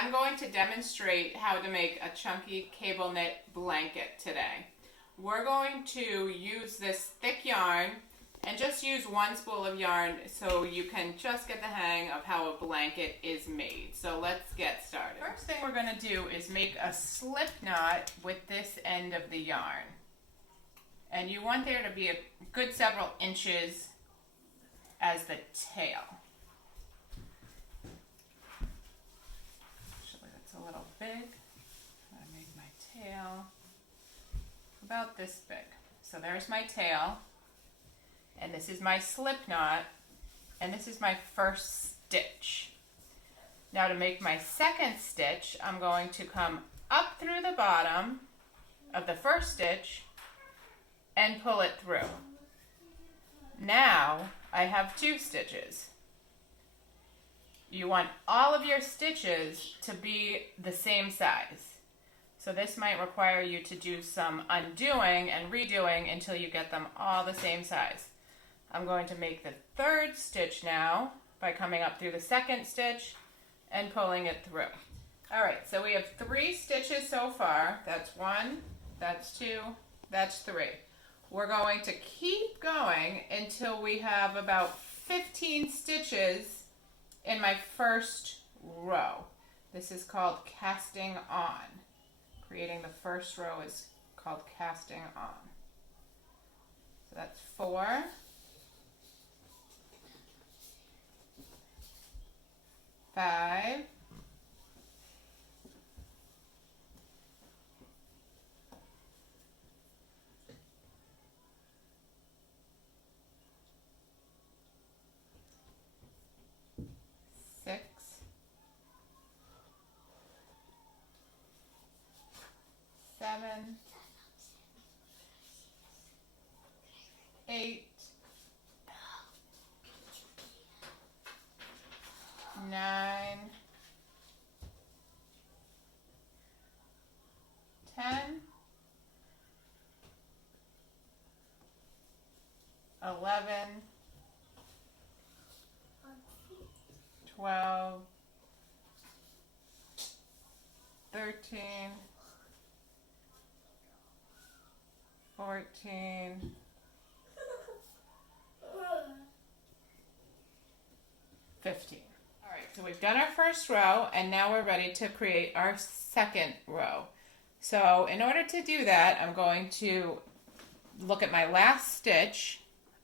I'm going to demonstrate how to make a chunky cable knit blanket today. We're going to use this thick yarn and just use one spool of yarn so you can just get the hang of how a blanket is made. So let's get started. First thing we're going to do is make a slip knot with this end of the yarn. And you want there to be a good several inches as the tail. Actually, that's a little big. I make my tail about this big. So there's my tail, and this is my slip knot, and this is my first stitch. Now to make my second stitch, I'm going to come up through the bottom of the first stitch and pull it through. Now I have two stitches. You want all of your stitches to be the same size. So this might require you to do some undoing and redoing until you get them all the same size. I'm going to make the third stitch now by coming up through the second stitch and pulling it through. All right, so we have 3 stitches so far. That's 1, that's 2, that's 3. We're going to keep going until we have about 15 stitches in my first row. This is called casting on. Creating the first row is called casting on. So that's 4, 5, 6, 7, 8, 9, 10, 11, 12, 13, 14, 15. All right, so we've done our first row, and now we're ready to create our second row. So in order to do that, I'm going to look at my last stitch.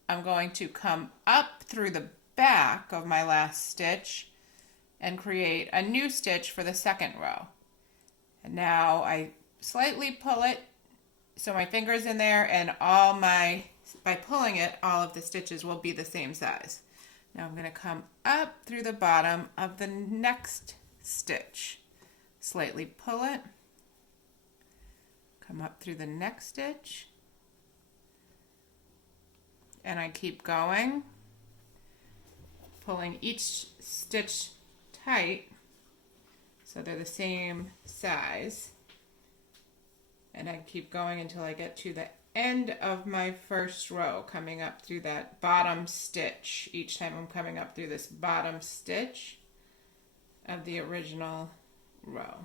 I'm going to come up through the back of my last stitch and create a new stitch for the second row. And now I slightly pull it so my finger's in there, and by pulling it, all of the stitches will be the same size. Now I'm going to come up through the bottom of the next stitch. Slightly pull it. Come up through the next stitch. And I keep going, pulling each stitch tight so they're the same size. And I keep going until I get to the end of my first row, coming up through that bottom stitch. Each time I'm coming up through this bottom stitch of the original row.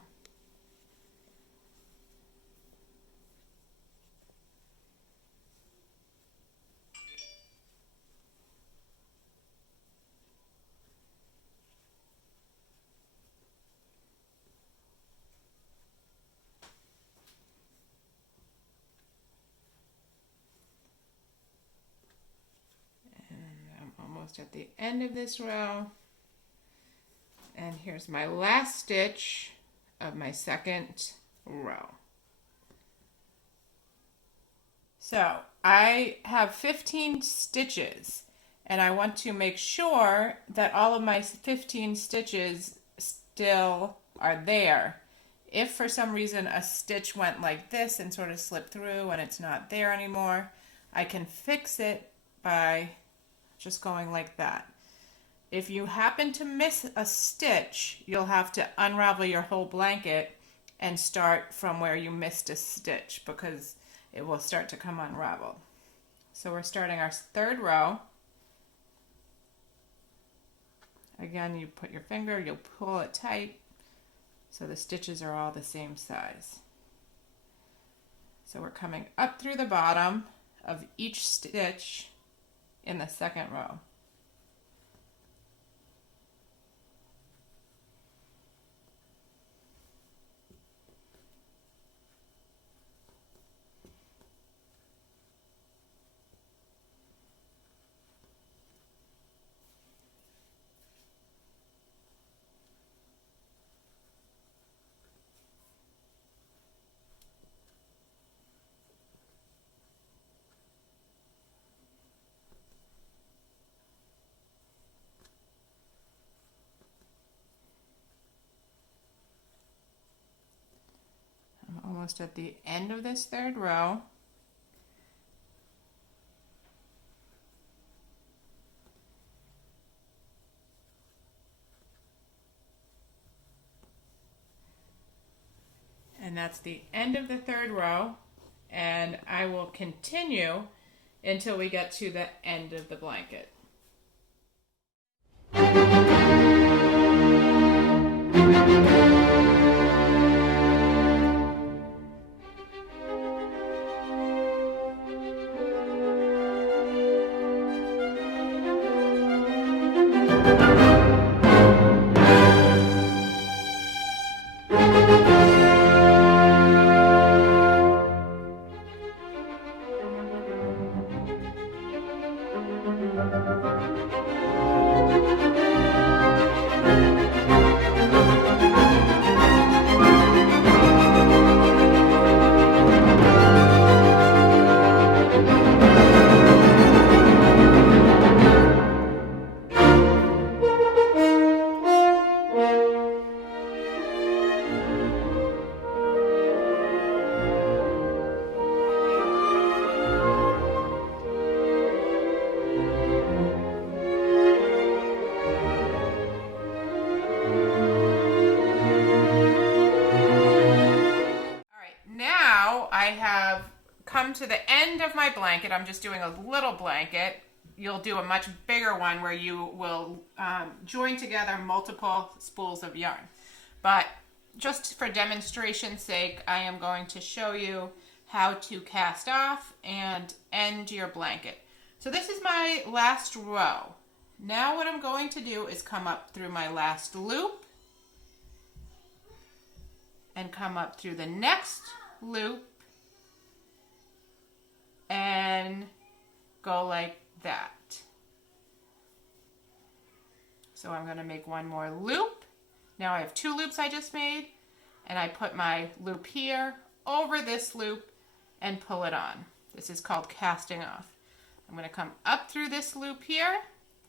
Almost at the end of this row, and here's my last stitch of my second row. So I have 15 stitches, and I want to make sure that all of my 15 stitches still are there. If for some reason a stitch went like this and sort of slipped through and it's not there anymore, I can fix it by just going like that. If you happen to miss a stitch, you'll have to unravel your whole blanket and start from where you missed a stitch because it will start to come unraveled. So we're starting our third row. Again, you put your finger, you'll pull it tight, So the stitches are all the same size. So we're coming up through the bottom of each stitch in the second row. I'm almost at the end of this third row. And that's the end of the third row, and I will continue until we get to the end of the blanket. I have come to the end of my blanket. I'm just doing a little blanket. You'll do a much bigger one where you will join together multiple spools of yarn. But just for demonstration's sake, I am going to show you how to cast off and end your blanket. So this is my last row. Now what I'm going to do is come up through my last loop and come up through the next loop and go like that. So I'm going to make one more loop. Now I have two loops I just made, and I put my loop here over this loop and pull it on. This is called casting off. I'm going to come up through this loop here.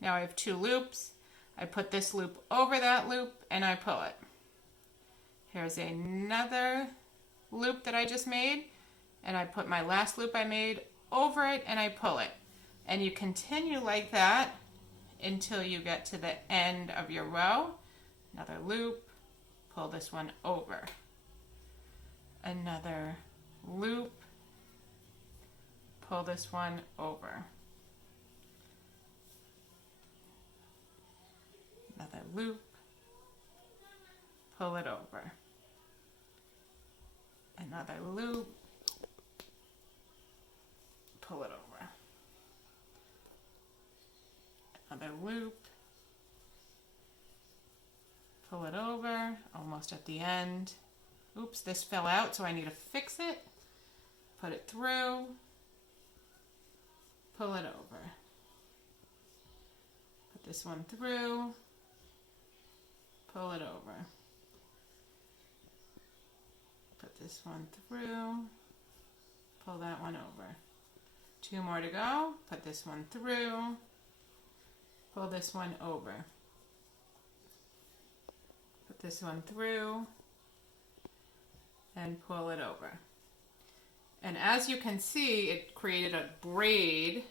Now I have two loops. I put this loop over that loop and I pull it. Here's another loop that I just made, and I put my last loop I made over it and I pull it. And you continue like that until you get to the end of your row. Another loop, pull this one over. Another loop, pull this one over. Another loop, pull it over. Another loop, pull it over. Another loop, pull it over, almost at the end. Oops, this fell out, so I need to fix it. Put it through, pull it over. Put this one through, pull it over. Put this one through, pull that one over. Two more to go. Put this one through, pull this one over. Put this one through and pull it over. And as you can see, it created a braid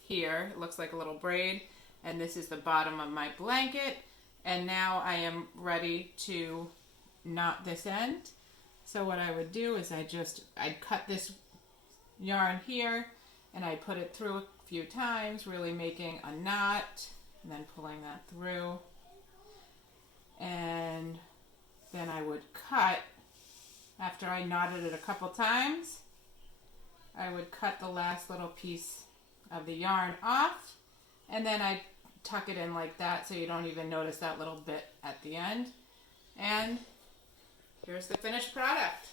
here. It looks like a little braid, and this is the bottom of my blanket. And now I am ready to knot this end. So what I would do is I'd cut this yarn here and I put it through a few times, really making a knot and then pulling that through and then I would cut, after I knotted it a couple times, I would cut the last little piece of the yarn off, and then I tuck it in like that so you don't even notice that little bit at the end. And here's the finished product.